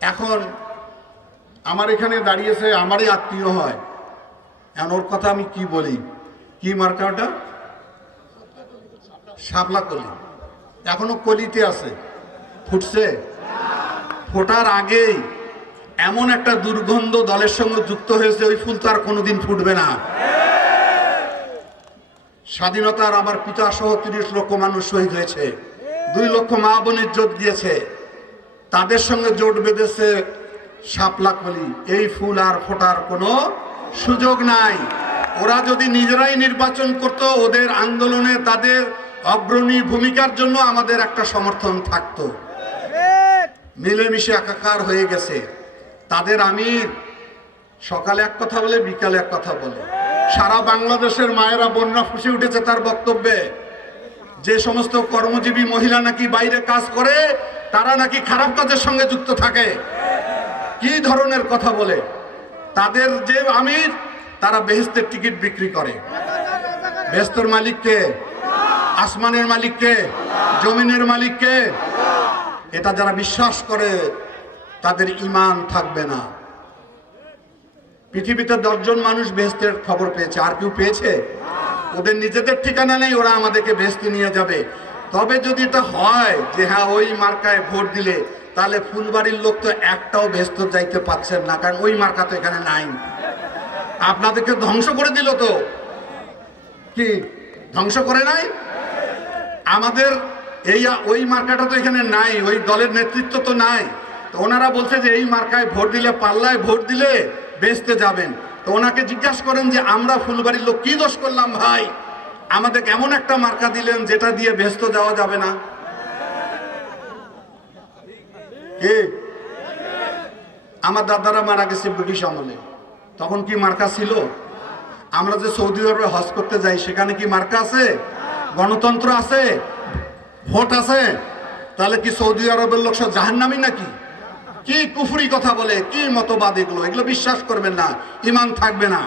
এখন আমার এখানে দাঁড়িয়েছে, আমারই আত্মীয় হয়, এখন ওর কথা আমি কি বলি? কি মার্কা ওটা? শাপলা কলি। এখনো কলিতে আছে, ফুটছে। ফোটার আগেই এমন একটা দুর্গন্ধ দলের সঙ্গে যুক্ত হয়েছে, ওই ফুল তো আর কোনোদিন ফুটবে না। স্বাধীনতার আমার পিতা সহ ৩০ লক্ষ মানুষ শহীদ হয়েছে, ২ লক্ষ মা বোনের জোট দিয়েছে, তাদের সঙ্গে জোট বেঁধেছে শাপলা কলি। এই ফুল আর ফোটার কোনো সুযোগ নাই। ওরা যদি নিজেরাই নির্বাচন করত, ওদের আন্দোলনে তাদের অগ্রণী ভূমিকার জন্য আমাদের একটা সমর্থন থাকতো। মিলেমিশে একাকার হয়ে গেছে। তাদের আমির সকালে এক কথা বলে, বিকালে এক কথা বলে। সারা বাংলাদেশের মায়েরা বোনরা ফুঁসে উঠেছে তার বক্তব্যে। যে সমস্ত কর্মজীবী মহিলা নাকি বাইরে কাজ করে, তারা নাকি খারাপ কাজের সঙ্গে যুক্ত থাকে। কি ধরনের কথা বলে! তাদের যে আমির, তারা বেহেশতের টিকিট বিক্রি করে। বেহেশতের মালিককে, আসমানের মালিককে, জমিনের মালিককে। এটা যারা বিশ্বাস করে তাদের ঈমান থাকবে না। পৃথিবীতে 10 জন মানুষ বেহেশতের খবর পেয়েছে, আর কেউ পেয়েছে? ওদের নিজেদের ঠিকানা নেই, ওরা আমাদেরকে বেহেশতে নিয়ে যাবে। তবে যদি এটা হয় যে হ্যাঁ ওই মার্কায় ভোট দিলে, তাহলে ফুলবাড়ির লোক তো একটাও বেহেশতে যাইতে পারছেন না, কারণ ওই মার্কা তো এখানে নাই। আপনাদেরকে ধ্বংস করে দিল তো। কি ধ্বংস করে নাই? আমাদের এই ওই মার্কাটা তো এখানে নাই, ওই দলের নেতৃত্ব তো নাই। তো ওনারা বলছে যে এই মার্কায় ভোট দিলে, পাল্লায় ভোট দিলে বেচতে যাবেন। তো ওনাকে জিজ্ঞাসা করেন যে আমরা ফুলবাড়ির লোক কি দোষ করলাম ভাই, আমাদের এমন একটা মার্কা দিলেন যেটা দিয়ে বেচতে যাওয়া যাবে না? কি আমার দাদারা মারা গেছে ব্রিটিশ আমলে, তখন কি মার্কা ছিল? আমরা যে সৌদি আরবে হজ করতে যাই, সেখানে কি মার্কা আছে? গণতন্ত্র আছে? ভোট আছে? তাহলে কি সৌদি আরবের লোক সব জাহান্নামী নাকি? কি কুফরি কথা বলে, কি মতবাদ এগুলো! এগুলো বিশ্বাস করবেন না, ঈমান থাকবে না।